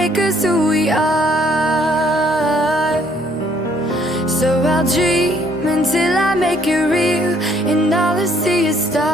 make us who we are. So I'll dream until I make it real, and all I see is stars.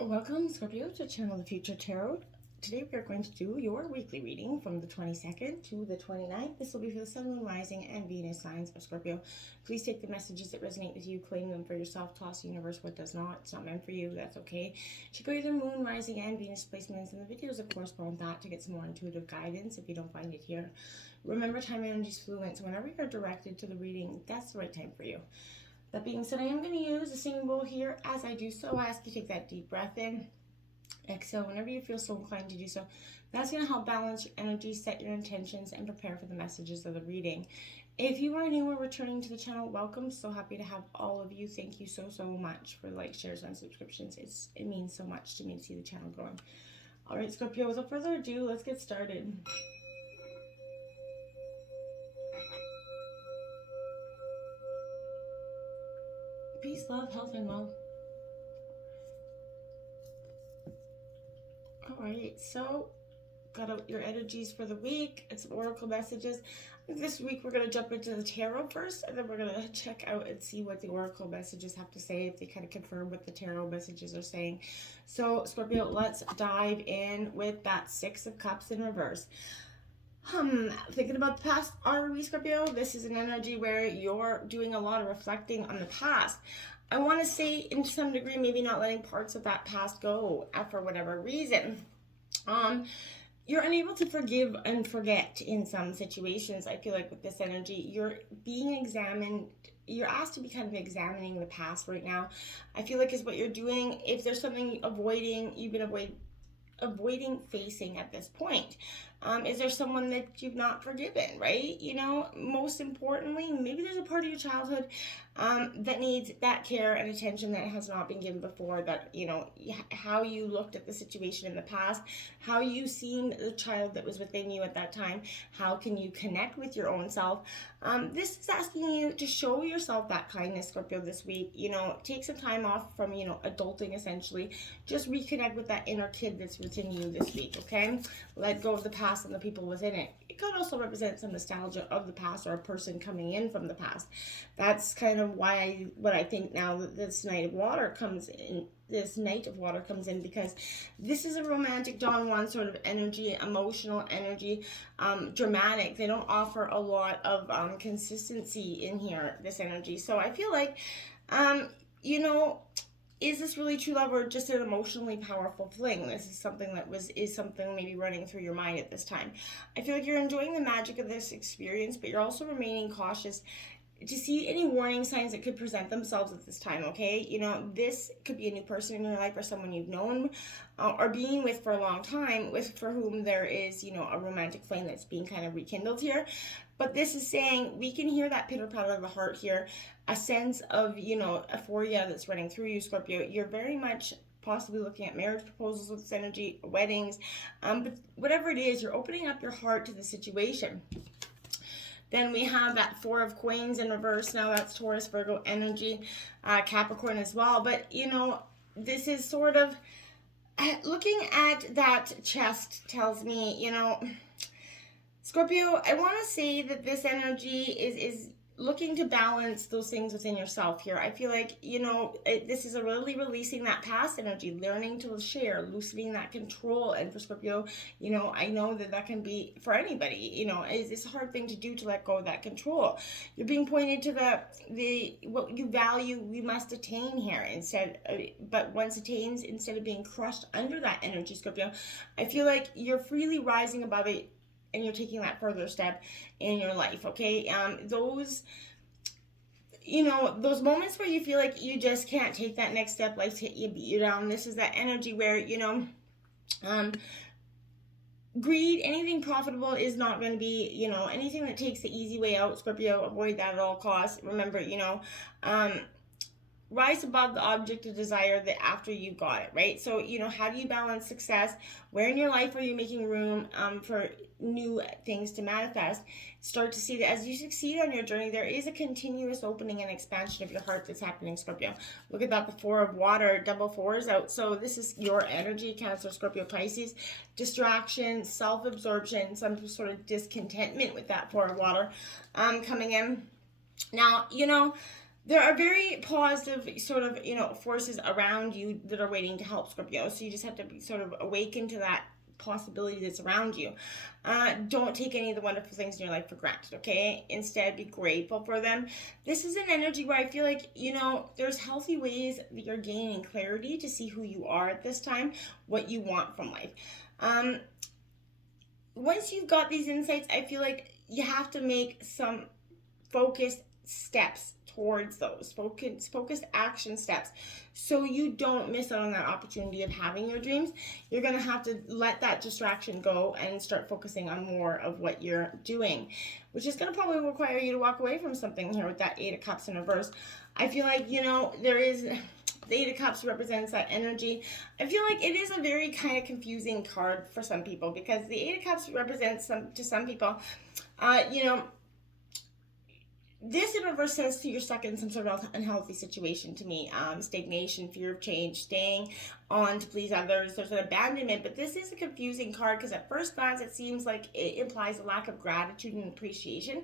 Welcome, Scorpio, to Channel the Future Tarot. Today we are going to do your weekly reading from the 22nd to the 29th. This will be for the Sun, Moon, Rising, and Venus signs of Scorpio. Please take the messages that resonate with you, claim them for yourself, toss the universe what does not. It's not meant for you, that's okay. Check out your Moon, Rising, and Venus placements and the videos that correspond that to get some more intuitive guidance if you don't find it here. Remember, time energy is fluent, so whenever you're directed to the reading, that's the right time for you. That being said, I am going to use a singing bowl here. As I do so, I ask you to take that deep breath in. Exhale whenever you feel so inclined to do so. That's going to help balance your energy, set your intentions, and prepare for the messages of the reading. If you are new or returning to the channel, welcome. So happy to have all of you. Thank you so much for likes, shares, and subscriptions. It means so much to me to see the channel growing. All right, Scorpio, without further ado, let's get started. Peace, love, health, and wealth. Alright, so got out your energies for the week. It's oracle messages. This week we're going to jump into the tarot first, and then we're going to check out and see what the oracle messages have to say, if they kind of confirm what the tarot messages are saying. So, Scorpio, let's dive in with that Six of Cups in reverse. Thinking about the past, are we, Scorpio? This is an energy where you're doing a lot of reflecting on the past. I want to say, in some degree, maybe not letting parts of that past go for whatever reason. You're unable to forgive and forget in some situations. I feel like with this energy, you're being examined. You're asked to be kind of examining the past right now. I feel like is what you're doing. If there's something you've been avoiding facing at this point. Is there someone that you've not forgiven, right? You know, most importantly, maybe there's a part of your childhood that needs that care and attention that has not been given before, that, you know, how you looked at the situation in the past, how you seen the child that was within you at that time, how can you connect with your own self. This is asking you to show yourself that kindness, Scorpio, this week. You know, take some time off from, you know, adulting essentially. Just reconnect with that inner kid that's within you this week, okay? Let go of the past and the people within it. It could also represent some nostalgia of the past or a person coming in from the past. That's kind of what I think now that this Knight of Water comes in, because this is a romantic Don Juan sort of energy, emotional energy, dramatic. They don't offer a lot of consistency in here, this energy. So I feel like, you know, is this really true love or just an emotionally powerful fling? This is something that is something maybe running through your mind at this time. I feel like you're enjoying the magic of this experience, but you're also remaining cautious to see any warning signs that could present themselves at this time, okay? You know, this could be a new person in your life or someone you've known or being with for a long time, for whom there is, you know, a romantic flame that's being kind of rekindled here. But this is saying we can hear that pitter-patter of the heart here, a sense of, you know, euphoria that's running through you, Scorpio. You're very much possibly looking at marriage proposals with this energy, weddings, but whatever it is, you're opening up your heart to the situation. Then we have that Four of Coins in reverse. Now that's Taurus, Virgo energy, Capricorn as well. But, you know, this is sort of, looking at that chest tells me, you know, Scorpio, I want to say that this energy is looking to balance those things within yourself here. I feel like, you know, this is a really releasing that past energy, learning to share, loosening that control. And for Scorpio, you know, I know that can be for anybody, you know, it's a hard thing to do, to let go of that control. You're being pointed to the what you value, we must attain here but once attains, instead of being crushed under that energy, Scorpio, I feel like you're freely rising above it, and you're taking that further step in your life, okay? Those, you know, those moments where you feel like you just can't take that next step, life's hit you, beat you down. This is that energy where, you know, greed, anything profitable is not going to be, you know, anything that takes the easy way out, Scorpio, avoid that at all costs. Remember, you know, rise above the object of desire that after you got it, right? So, how do you balance success? Where in your life are you making room for new things to manifest? Start to see that as you succeed on your journey, there is a continuous opening and expansion of your heart that's happening, Scorpio. Look at that, the Four of Water, double fours out. So this is your energy, Cancer, Scorpio, Pisces. Distraction, self-absorption, some sort of discontentment with that Four of Water coming in. Now, there are very positive sort of, forces around you that are waiting to help, Scorpio. So you just have to be sort of awaken to that possibility that's around you. Don't take any of the wonderful things in your life for granted, okay? Instead, be grateful for them. This is an energy where I feel like, there's healthy ways that you're gaining clarity to see who you are at this time, what you want from life. Once you've got these insights, I feel like you have to make some focused steps towards those focused action steps, so you don't miss out on that opportunity of having your dreams. You're going to have to let that distraction go and start focusing on more of what you're doing, which is going to probably require you to walk away from something here with that Eight of Cups in reverse. I feel like, there is... The Eight of Cups represents that energy. I feel like it is a very kind of confusing card for some people, because the Eight of Cups represents to some people, this in reverse says to you're stuck in some sort of unhealthy situation to me. Stagnation, fear of change, staying on to please others. There's an abandonment, but this is a confusing card because at first glance it seems like it implies a lack of gratitude and appreciation.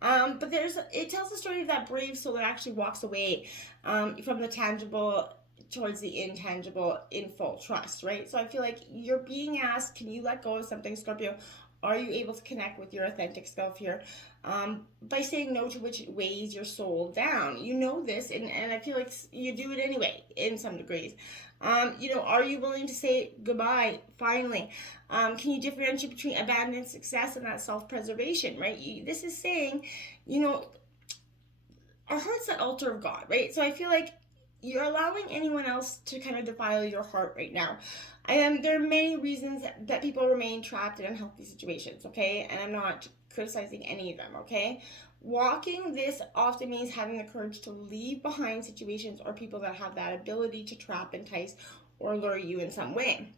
But it tells the story of that brave soul that actually walks away from the tangible towards the intangible in full trust, right? So I feel like you're being asked, can you let go of something, Scorpio? Are you able to connect with your authentic self here by saying no to which weighs your soul down? You know this, and I feel like you do it anyway in some degrees. Are you willing to say goodbye finally? Can you differentiate between abandoned success and that self-preservation, right? This is saying, our heart's that altar of God, right? So I feel like you're allowing anyone else to kind of defile your heart right now. There are many reasons that people remain trapped in unhealthy situations, okay? And I'm not criticizing any of them, okay? Walking this often means having the courage to leave behind situations or people that have that ability to trap, entice, or lure you in some way.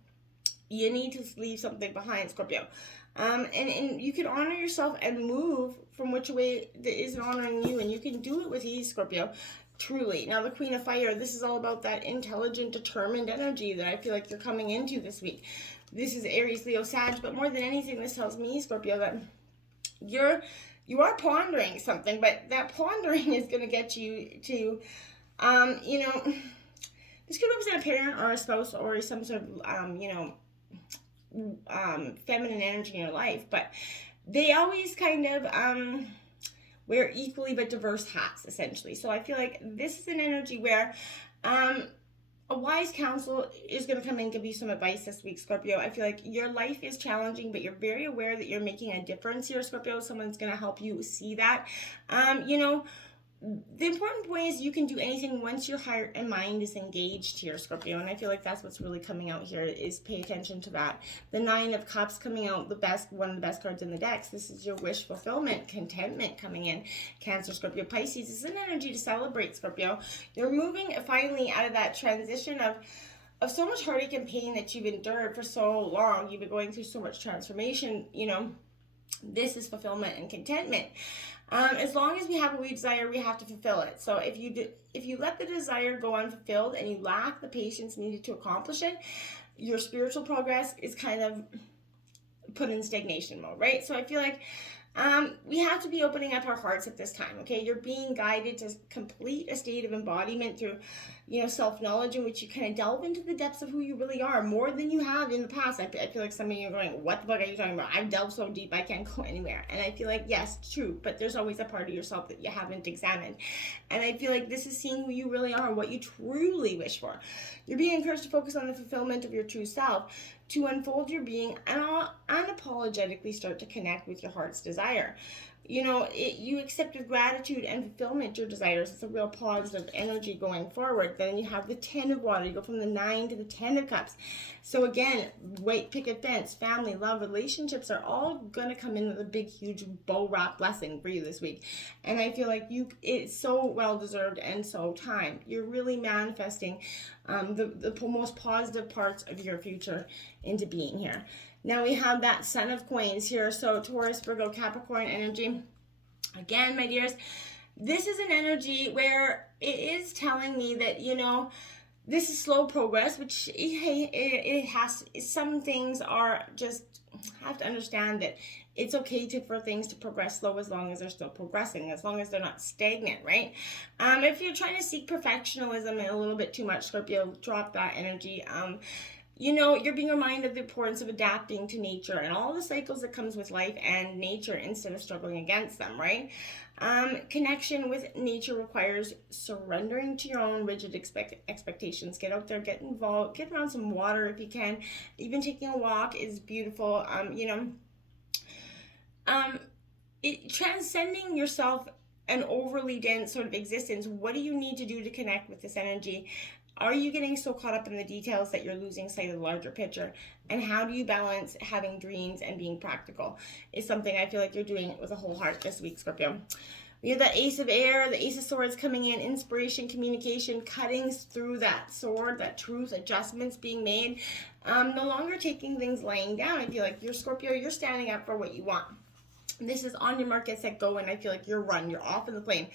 You need to leave something behind, Scorpio. And you can honor yourself and move from which way that isn't honoring you, and you can do it with ease, Scorpio. Truly. Now, the Queen of Fire, this is all about that intelligent, determined energy that I feel like you're coming into this week. This is Aries, Leo, Sag, but more than anything, this tells me, Scorpio, that you are pondering something, but that pondering is going to get you to, this could represent a parent or a spouse or some sort of, feminine energy in your life, but they always kind of, wear equally but diverse hats, essentially. So I feel like this is an energy where a wise counsel is going to come in and give you some advice this week, Scorpio. I feel like your life is challenging, but you're very aware that you're making a difference here, Scorpio. Someone's going to help you see that. The important point is you can do anything once your heart and mind is engaged here, Scorpio. And I feel like that's what's really coming out here, is pay attention to that. The Nine of Cups coming out, one of the best cards in the decks. This is your wish fulfillment, contentment coming in. Cancer, Scorpio, Pisces. This is an energy to celebrate, Scorpio. You're moving finally out of that transition of so much heartache and pain that you've endured for so long. You've been going through so much transformation, This is fulfillment and contentment. As long as we have what we desire, we have to fulfill it. So if you let the desire go unfulfilled and you lack the patience needed to accomplish it, your spiritual progress is kind of put in stagnation mode, right? So I feel like we have to be opening up our hearts at this time, okay? You're being guided to complete a state of embodiment through, self-knowledge, in which you kind of delve into the depths of who you really are more than you have in the past. I feel like some of you are going, what the fuck are you talking about? I've delved so deep, I can't go anywhere. And I feel like, yes, true, but there's always a part of yourself that you haven't examined. And I feel like this is seeing who you really are, what you truly wish for. You're being encouraged to focus on the fulfillment of your true self, to unfold your being and unapologetically start to connect with your heart's desire. you accept with gratitude and fulfillment your desires. It's a real positive energy going forward. Then you have the 10 of water. You go from the 9 to the 10 of cups. So again, white picket fence, family, love, relationships are all going to come in with a big, huge bow wrap blessing for you this week. And I feel like it's so well deserved and so time. You're really manifesting the most positive parts of your future into being here. Now we have that Son of Coins here. So Taurus, Virgo, Capricorn energy. Again, my dears, this is an energy where it is telling me that, this is slow progress, which, hey, it has, some things are just, have to understand that it's okay for things to progress slow as long as they're still progressing, as long as they're not stagnant, right? If you're trying to seek perfectionism a little bit too much, Scorpio, drop that energy. You're being reminded of the importance of adapting to nature and all the cycles that comes with life and nature instead of struggling against them, right? Connection with nature requires surrendering to your own rigid expectations. Get out there, get involved, get around some water if you can. Even taking a walk is beautiful. Transcending yourself an overly dense sort of existence. What do you need to do to connect with this energy? Are you getting so caught up in the details that you're losing sight of the larger picture? And how do you balance having dreams and being practical? Is something I feel like you're doing with a whole heart this week, Scorpio. We have that Ace of Air, the Ace of Swords coming in, inspiration, communication, cutting through that sword, that truth, adjustments being made. No longer taking things laying down. I feel like you're Scorpio, you're standing up for what you want. This is on your mark, get set, go, and I feel like you're off in the plane.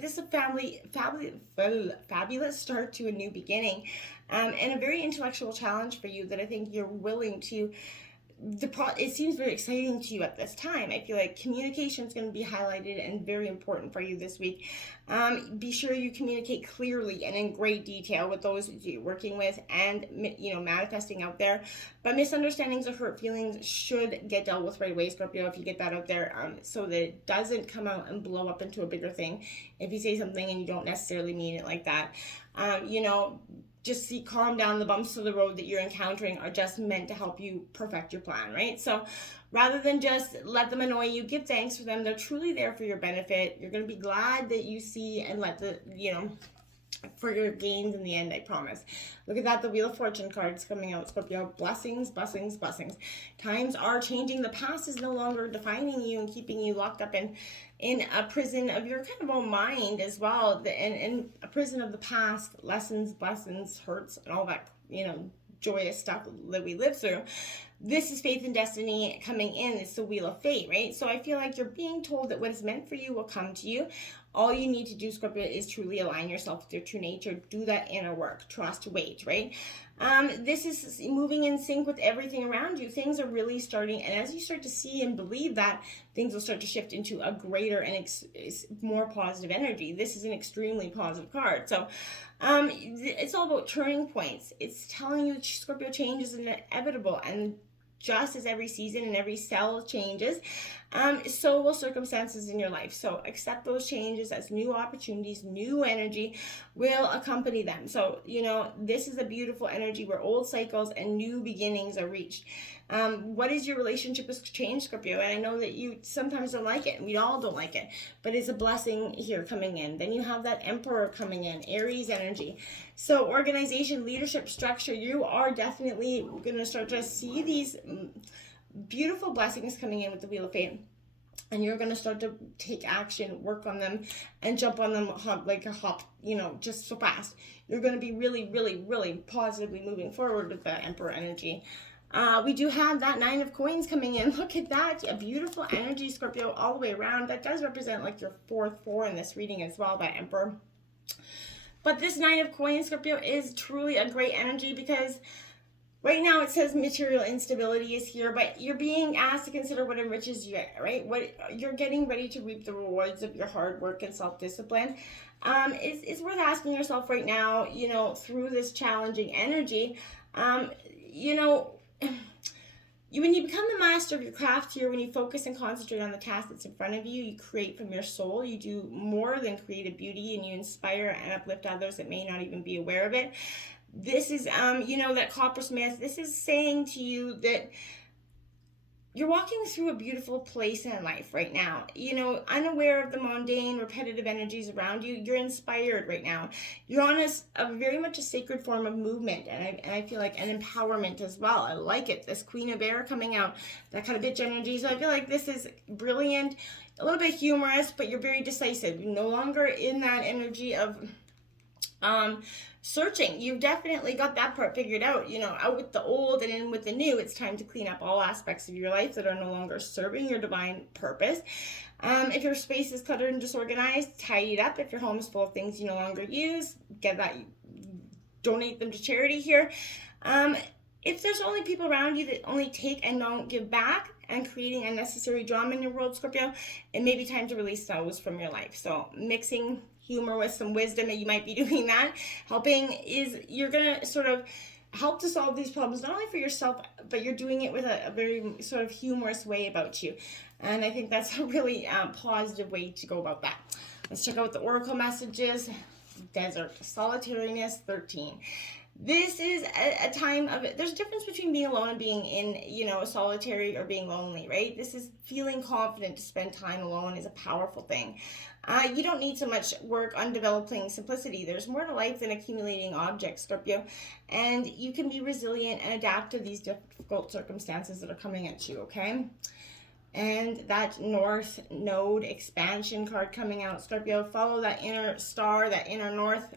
This is a fabulous start to a new beginning, and a very intellectual challenge for you that I think you're willing to. It seems very exciting to you at this time. I feel like communication is going to be highlighted and very important for you this week. Be sure you communicate clearly and in great detail with those you're working with and, manifesting out there. But misunderstandings or hurt feelings should get dealt with right away, Scorpio, if you get that out there, so that it doesn't come out and blow up into a bigger thing. If you say something and you don't necessarily mean it like that, just calm down. The bumps of the road that you're encountering are just meant to help you perfect your plan, right? So rather than just let them annoy you, give thanks for them. They're truly there for your benefit. You're going to be glad that you see and let for your gains in the end, I promise. Look at that, the Wheel of Fortune cards coming out, Scorpio. Blessings, blessings, blessings. Times are changing. The past is no longer defining you and keeping you locked up in a prison of your kind of own mind as well, and a prison of the past, lessons, blessings, hurts, and all that, joyous stuff that we live through. This is faith and destiny coming in. It's the Wheel of Fate, right? So I feel like you're being told that what is meant for you will come to you. All you need to do, Scorpio, is truly align yourself with your true nature. Do that inner work. Trust, wait, right? This is moving in sync with everything around you. Things are really starting, and as you start to see and believe that, things will start to shift into a greater and more positive energy. This is an extremely positive card. So it's all about turning points. It's telling you that Scorpio change is inevitable, and just as every season and every cell changes, so will circumstances in your life. So accept those changes as new opportunities, new energy will accompany them. So, this is a beautiful energy where old cycles and new beginnings are reached. What is your relationship with change, Scorpio? And I know that you sometimes don't like it, and we all don't like it, but it's a blessing here coming in. Then you have that Emperor coming in, Aries energy. So organization, leadership, structure, you are definitely going to start to see these beautiful blessings coming in with the Wheel of Fate. And you're going to start to take action, work on them, and jump on them just so fast. You're going to be really, really, really positively moving forward with the Emperor energy. We do have that 9 of Coins coming in. Look at that. A beautiful energy, Scorpio, all the way around. That does represent like your 4th 4 in this reading as well, that Emperor. But this 9 of Coins, Scorpio, is truly a great energy because right now it says material instability is here, but you're being asked to consider what enriches you, right? What you're getting ready to reap the rewards of your hard work and self-discipline. It's worth asking yourself right now, through this challenging energy, when you become the master of your craft here, when you focus and concentrate on the task that's in front of you, you create from your soul, you do more than creative beauty, and you inspire and uplift others that may not even be aware of it. This is, that coppersmith, this is saying to you that you're walking through a beautiful place in life right now, unaware of the mundane, repetitive energies around you. You're inspired right now. You're on a very much a sacred form of movement, and I feel like an empowerment as well. I like it. This Queen of Air coming out, that kind of bitch energy. So I feel like this is brilliant, a little bit humorous, but you're very decisive. You're no longer in that energy of searching. You've definitely got that part figured out, out with the old and in with the new. It's time to clean up all aspects of your life that are no longer serving your divine purpose. If your space is cluttered and disorganized, tidy it up. If your home is full of things you no longer use, donate them to charity here. If there's only people around you that only take and don't give back, and creating unnecessary drama in your world, Scorpio, it may be time to release those from your life. So mixing humor with some wisdom, and you might be doing that. You're going to sort of help to solve these problems, not only for yourself, but you're doing it with a very sort of humorous way about you. And I think that's a really positive way to go about that. Let's check out the Oracle messages. Desert, solitariness, 13. This is a time of, there's a difference between being alone and being in, solitary or being lonely, right? This is feeling confident to spend time alone is a powerful thing. You don't need so much work on developing simplicity. There's more to life than accumulating objects, Scorpio. And you can be resilient and adapt to these difficult circumstances that are coming at you, okay? And that North Node expansion card coming out, Scorpio, follow that inner star, that inner north.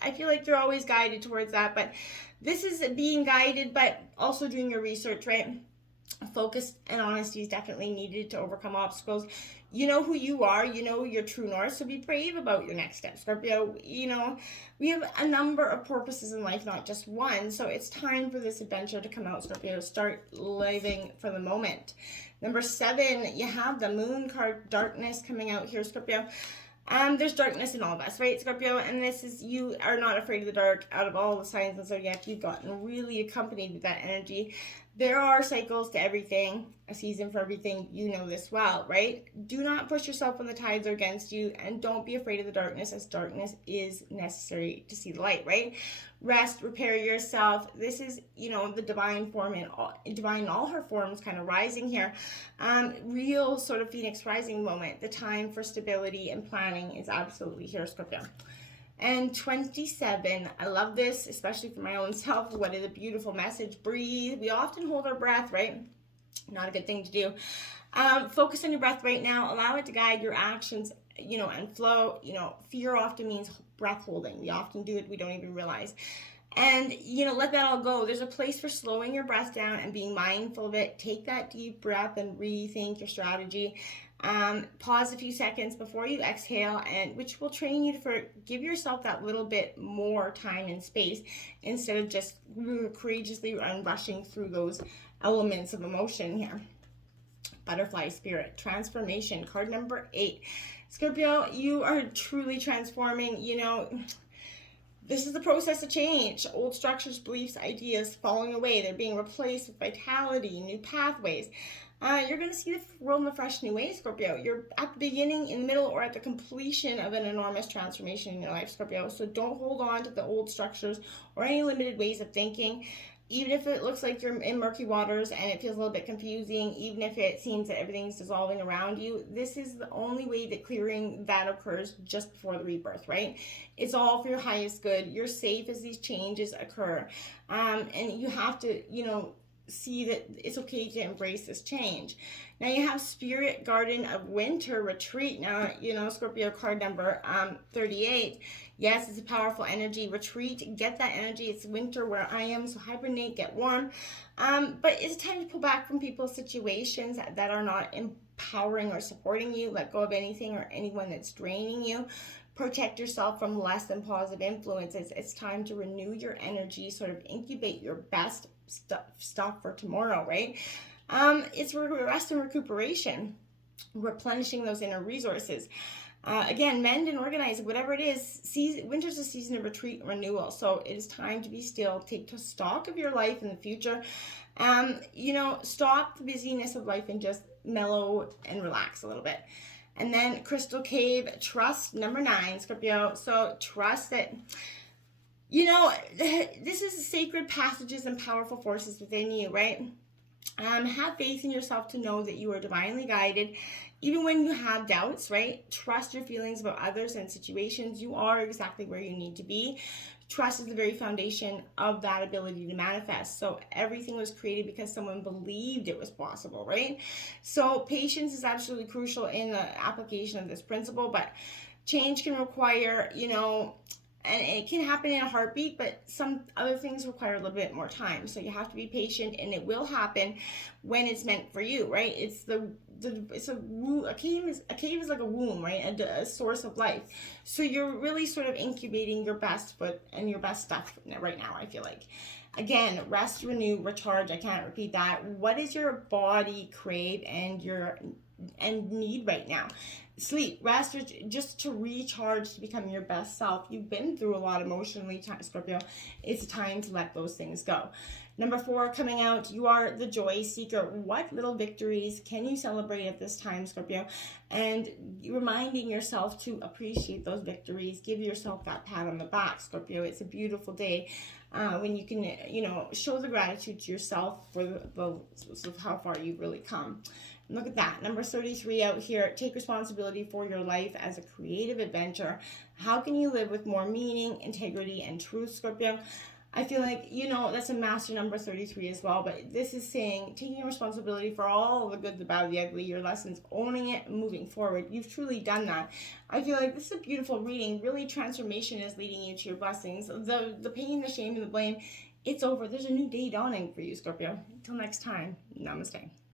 I feel like you're always guided towards that, but this is being guided, but also doing your research, right? Focus and honesty is definitely needed to overcome obstacles. You know who you are, you know your true north, so be brave about your next step, Scorpio. We have a number of purposes in life, not just one, so it's time for this adventure to come out, Scorpio. Start living for the moment. Number 7, you have the moon card, darkness, coming out here, Scorpio. There's darkness in all of us, right, Scorpio? And you are not afraid of the dark. Out of all the signs and zodiac, you've gotten really accompanied with that energy. There are cycles to everything, a season for everything. You know this well, right? Do not push yourself when the tides are against you, and don't be afraid of the darkness, as darkness is necessary to see the light, right? Rest, repair yourself. This is, the divine form divine in all her forms kind of rising here. Real sort of Phoenix rising moment. The time for stability and planning is absolutely here, Scorpio. And 27, I love this, especially for my own self. What is a beautiful message. Breathe. We often hold our breath, right? Not a good thing to do. Focus on your breath right now. Allow it to guide your actions, and flow. Fear often means breath holding. We often do it. We don't even realize. And, let that all go. There's a place for slowing your breath down and being mindful of it. Take that deep breath and rethink your strategy. Pause a few seconds before you exhale, and which will train you to give yourself that little bit more time and space instead of just courageously rushing through those elements of emotion here. Butterfly spirit, transformation, card number 8. Scorpio, you are truly transforming. This is the process of change. Old structures, beliefs, ideas falling away. They're being replaced with vitality, new pathways. You're going to see the world in a fresh new way, Scorpio. You're at the beginning, in the middle, or at the completion of an enormous transformation in your life, Scorpio. So don't hold on to the old structures or any limited ways of thinking. Even if it looks like you're in murky waters and it feels a little bit confusing, even if it seems that everything's dissolving around you, this is the only way that clearing that occurs just before the rebirth, right? It's all for your highest good. You're safe as these changes occur. And you have to, see that it's okay to embrace this change. Now you have Spirit Garden of Winter Retreat. Now, Scorpio, card number 38. Yes, it's a powerful energy. Retreat, get that energy. It's winter where I am, so hibernate, get warm. But it's time to pull back from people, situations that are not empowering or supporting you. Let go of anything or anyone that's draining you. Protect yourself from less than positive influences. It's time to renew your energy, sort of incubate your best stuff for tomorrow, right? It's rest and recuperation, replenishing those inner resources. Again, mend and organize, whatever it is. Winter's a season of retreat and renewal, so it is time to be still, take stock of your life in the future. Stop the busyness of life and just mellow and relax a little bit. And then Crystal Cave, trust, number 9, Scorpio. So trust that, this is sacred passages and powerful forces within you, right? Have faith in yourself to know that you are divinely guided. Even when you have doubts, right? Trust your feelings about others and situations. You are exactly where you need to be. Trust is the very foundation of that ability to manifest. So everything was created because someone believed it was possible, right? So patience is absolutely crucial in the application of this principle, but change can require, and it can happen in a heartbeat, but some other things require a little bit more time. So you have to be patient, and it will happen when it's meant for you, right? A cave is like a womb, right? A source of life. So you're really sort of incubating your best foot and your best stuff right now, I feel like. Again, rest, renew, recharge. I can't repeat that. What does your body crave and need right now? Sleep, rest, just to recharge, to become your best self. You've been through a lot emotionally, Scorpio. It's time to let those things go. Number 4 coming out, you are the joy seeker. What little victories can you celebrate at this time, Scorpio? And reminding yourself to appreciate those victories. Give yourself that pat on the back, Scorpio. It's a beautiful day when you can, show the gratitude to yourself for how far you've really come. Look at that. Number 33 out here. Take responsibility for your life as a creative adventure. How can you live with more meaning, integrity, and truth, Scorpio? I feel like, that's a master number 33 as well. But this is saying taking responsibility for all the good, the bad, the ugly, your lessons, owning it, and moving forward. You've truly done that. I feel like this is a beautiful reading. Really, transformation is leading you to your blessings. The pain, the shame, and the blame, it's over. There's a new day dawning for you, Scorpio. Until next time, namaste.